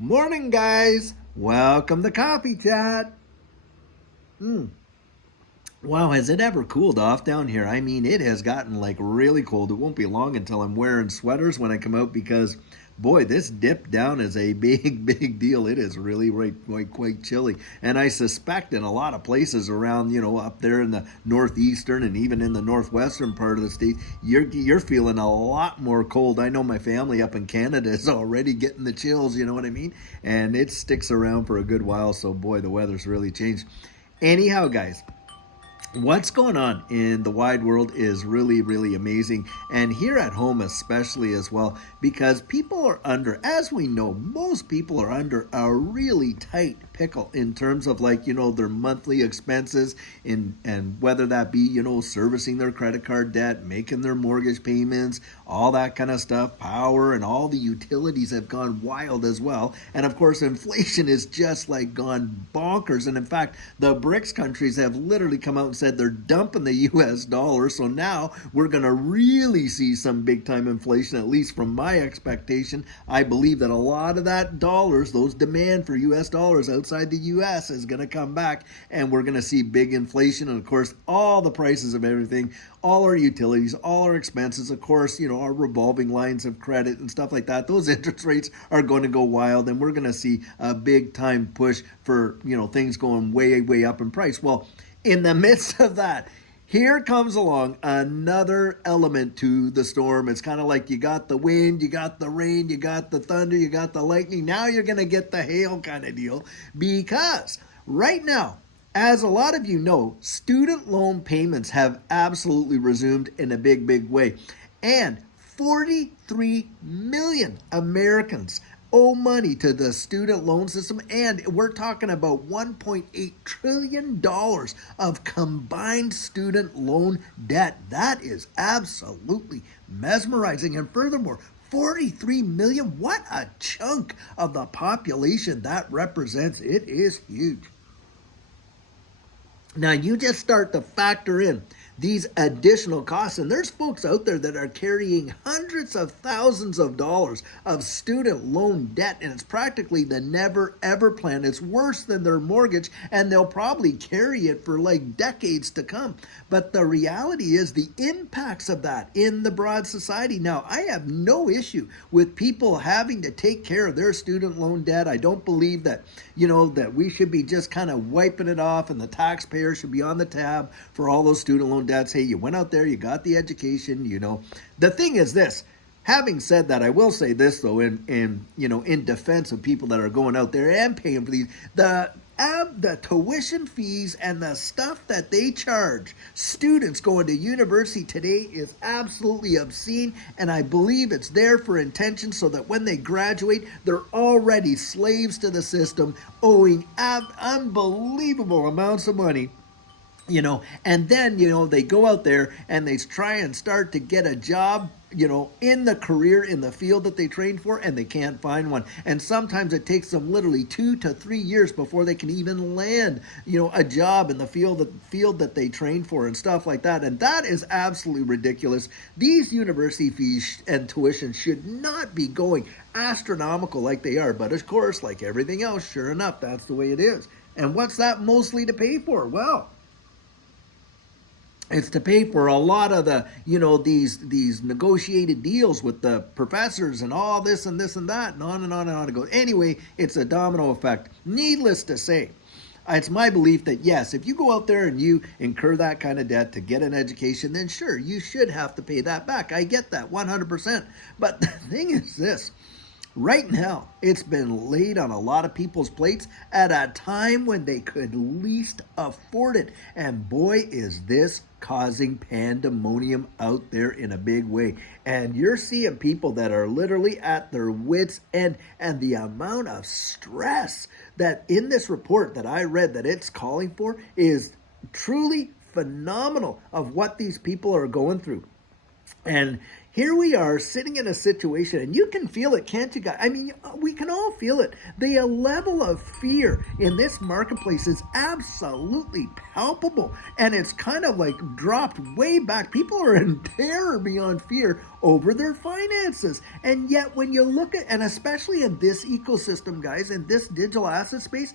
Morning, guys. Welcome to Coffee Chat. Wow, has it ever cooled off down here? I mean, it has gotten like really cold. It won't be long until I'm wearing sweaters when I come out because, boy, this dip down is a big, big deal. It is really quite chilly. And I suspect in a lot of places around, up there in the northeastern and even in the northwestern part of the state, you're feeling a lot more cold. I know my family up in Canada is already getting the chills, you know what I mean? And it sticks around for a good while. So, boy, the weather's really changed. Anyhow, guys, what's going on in the wide world is really, really amazing. And here at home, especially as well, because people are under, as we know, most people are under a really tight pickle in terms of their monthly expenses and whether that be, servicing their credit card debt, making their mortgage payments, all that kind of stuff. Power and all the utilities have gone wild as well. And of course, inflation is just like gone bonkers. And in fact, the BRICS countries have literally come out and said they're dumping the US dollar. So now we're going to really see some big time inflation, at least from my expectation. I believe that a lot of that dollars, those demand for US dollars outside the US, is going to come back, and we're going to see big inflation. And of course, all the prices of everything, all our utilities, all our expenses, of course, our revolving lines of credit and stuff like that, those interest rates are going to go wild, and we're going to see a big time push for, things going way, way up in price. Well, in the midst of that, here comes along another element to the storm. It's kind of like you got the wind, you got the rain, you got the thunder, you got the lightning. Now you're going to get the hail kind of deal, because right now, as a lot of you know, student loan payments have absolutely resumed in a big, big way. And 43 million Americans owe money to the student loan system, and we're talking about $1.8 trillion of combined student loan debt. That is absolutely mesmerizing. And furthermore, 43 million, what a chunk of the population that represents. It is huge. Now you just start to factor in these additional costs, and there's folks out there that are carrying hundreds of thousands of dollars of student loan debt, and it's practically the never ever plan. It's worse than their mortgage, and they'll probably carry it for like decades to come. But the reality is the impacts of that in the broad society. Now, I have no issue with people having to take care of their student loan debt. I don't believe that, that we should be just kind of wiping it off and the taxpayer should be on the tab for all those student loan debts. Hey, you went out there, you got the education, The thing is this. Having said that, I will say this though, in defense of people that are going out there and paying for these, the tuition fees and the stuff that they charge students going to university today is absolutely obscene, and I believe it's there for intention so that when they graduate, they're already slaves to the system, owing unbelievable amounts of money. And then, they go out there and they try and start to get a job, in the career, in the field that they trained for, and they can't find one. And sometimes it takes them literally 2 to 3 years before they can even land, a job in the field that they trained for and stuff like that. And that is absolutely ridiculous. These university fees and tuition should not be going astronomical like they are. But of course, like everything else, sure enough, that's the way it is. And what's that mostly to pay for? Well, it's to pay for a lot of the, these negotiated deals with the professors and all this and this and that, and on and on and on it goes. Anyway, it's a domino effect. Needless to say, it's my belief that yes, if you go out there and you incur that kind of debt to get an education, then sure, you should have to pay that back. I get that 100%. But the thing is this. Right now, it's been laid on a lot of people's plates at a time when they could least afford it. And boy, is this causing pandemonium out there in a big way. And you're seeing people that are literally at their wits' end. And the amount of stress that in this report that I read that it's calling for is truly phenomenal of what these people are going through. And here we are sitting in a situation, and you can feel it, can't you guys? I mean, we can all feel it. The level of fear in this marketplace is absolutely palpable, and it's kind of like dropped way back. People are in terror beyond fear over their finances. And yet when you look at, and especially in this ecosystem, guys, in this digital asset space,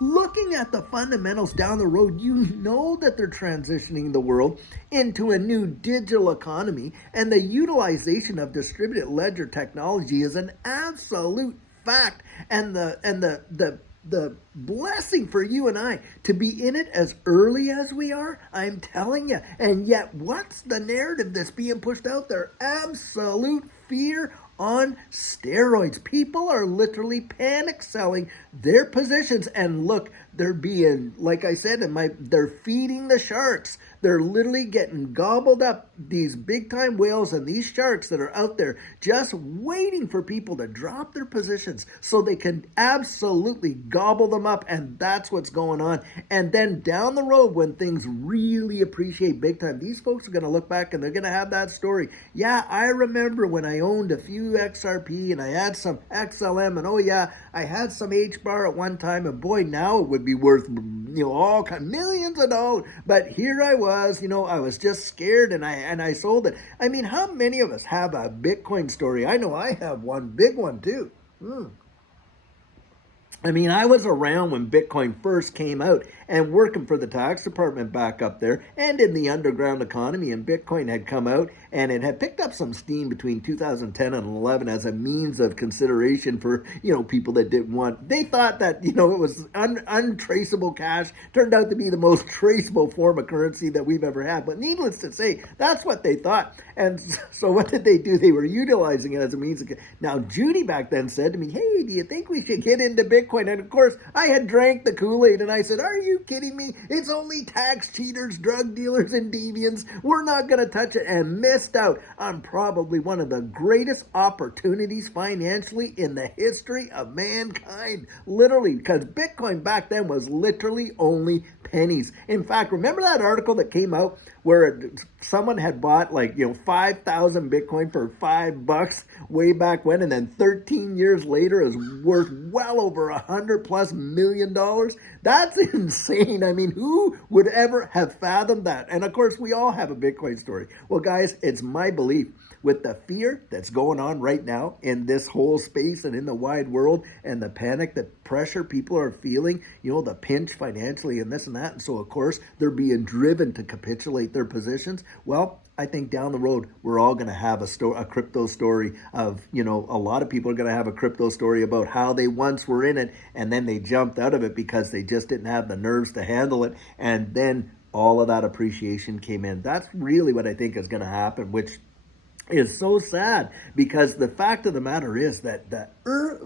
looking at the fundamentals down the road, you know that they're transitioning the world into a new digital economy, and the utilization of distributed ledger technology is an absolute fact. And the blessing for you and I to be in it as early as we are, I'm telling you. And yet, what's the narrative that's being pushed out there? Absolute fear on steroids. People are literally panic selling their positions, and look, they're being, like I said, they're feeding the sharks. They're literally getting gobbled up, these big time whales and these sharks that are out there just waiting for people to drop their positions so they can absolutely gobble them up. And that's what's going on. And then down the road, when things really appreciate big time, these folks are going to look back and they're going to have that story. Yeah, I remember when I owned a few XRP and I had some XLM, and oh yeah, I had some HBAR at one time, and boy, now it would be worth, all millions of dollars. But here I was, I was just scared, and I sold it. I mean, how many of us have a Bitcoin story? I know I have one big one too. I mean, I was around when Bitcoin first came out and working for the tax department back up there and in the underground economy, and Bitcoin had come out and it had picked up some steam between 2010 and 11 as a means of consideration for, people that didn't want, they thought that, it was untraceable cash, turned out to be the most traceable form of currency that we've ever had. But needless to say, that's what they thought. And so what did they do? They were utilizing it as a means of, now Judy back then said to me, hey, do you think we should get into Bitcoin? And of course, I had drank the Kool-Aid and I said, are you kidding me? It's only tax cheaters, drug dealers, and deviants. We're not going to touch it, and missed out on probably one of the greatest opportunities financially in the history of mankind. Literally, because Bitcoin back then was literally only pennies. In fact, remember that article that came out where someone had bought 5,000 Bitcoin for $5 way back when, and then 13 years later is worth well over $100+ million? That's insane. I mean, who would ever have fathomed that? And of course, we all have a Bitcoin story. Well, guys, it's my belief, with the fear that's going on right now in this whole space and in the wide world, and the panic, the pressure people are feeling, the pinch financially and this and that. And so, of course, they're being driven to capitulate their positions. Well, I think down the road, we're all going to have a crypto story of, a lot of people are going to have a crypto story about how they once were in it and then they jumped out of it because they just didn't have the nerves to handle it. And then all of that appreciation came in. That's really what I think is going to happen, which is so sad, because the fact of the matter is that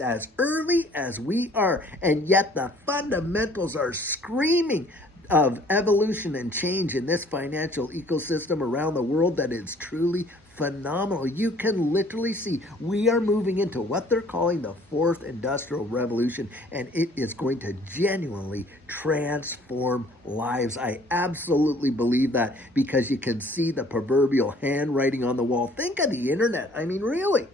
as early as we are, and yet the fundamentals are screaming of evolution and change in this financial ecosystem around the world, that it's truly phenomenal. You can literally see we are moving into what they're calling the fourth industrial revolution, and it is going to genuinely transform lives. I absolutely believe that, because you can see the proverbial handwriting on the wall. Think of the internet. I mean, really.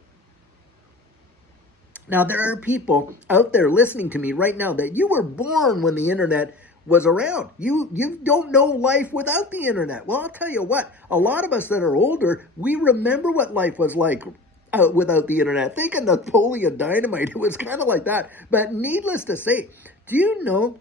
Now, there are people out there listening to me right now that you were born when the internet was around. You don't know life without the internet. Well, I'll tell you what, a lot of us that are older, we remember what life was like without the internet. Think of Napoleon Dynamite. It was kind of like that. But needless to say, do you know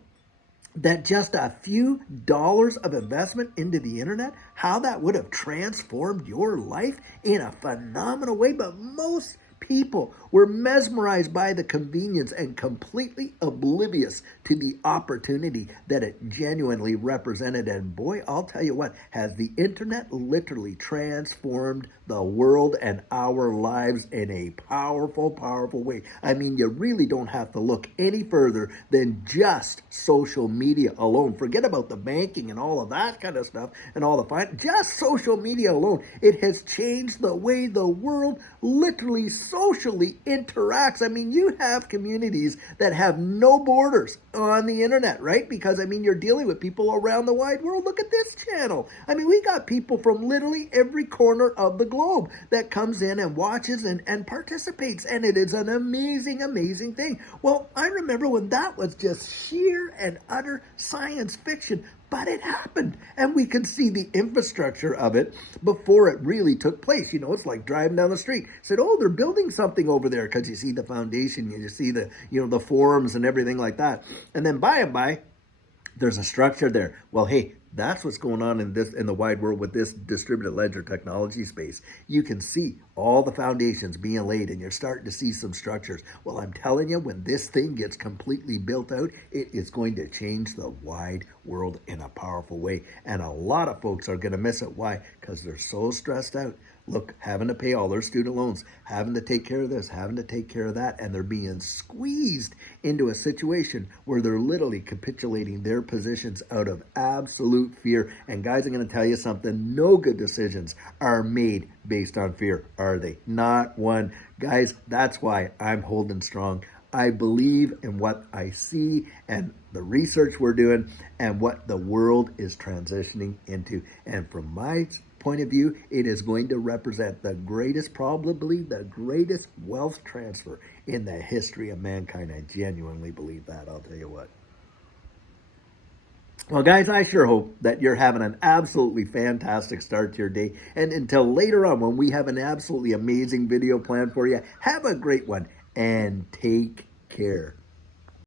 that just a few dollars of investment into the internet, how that would have transformed your life in a phenomenal way? But most people were mesmerized by the convenience and completely oblivious to the opportunity that it genuinely represented. And boy, I'll tell you what, has the internet literally transformed the world and our lives in a powerful, powerful way. I mean, you really don't have to look any further than just social media alone. Forget about the banking and all of that kind of stuff and all the just social media alone. It has changed the way the world literally socially interacts. I mean, you have communities that have no borders on the internet, right? Because, I mean, you're dealing with people around the wide world. Look at this channel. I mean, we got people from literally every corner of the globe that comes in and watches and participates. And it is an amazing, amazing thing. Well, I remember when that was just sheer and utter science fiction. But it happened, and we could see the infrastructure of it before it really took place. You know, it's like driving down the street. Said, "Oh, they're building something over there," because you see the foundation, you see the the forms and everything like that. And then by and by, there's a structure there. Well, hey, that's what's going on in the wide world with this distributed ledger technology space. You can see all the foundations being laid, and you're starting to see some structures. Well, I'm telling you, when this thing gets completely built out, it is going to change the wide world in a powerful way. And a lot of folks are going to miss it. Why? Because they're so stressed out. Look, having to pay all their student loans, having to take care of this, having to take care of that, and they're being squeezed into a situation where they're literally capitulating their positions out of absolute fear. And guys, I'm going to tell you something, no good decisions are made based on fear, are they? Not one. Guys, that's why I'm holding strong. I believe in what I see and the research we're doing and what the world is transitioning into. And from my point of view, it is going to represent the greatest, probably the greatest wealth transfer in the history of mankind. I genuinely believe that. I'll tell you what. Well, guys, I sure hope that you're having an absolutely fantastic start to your day. And until later on, when we have an absolutely amazing video planned for you, have a great one and take care.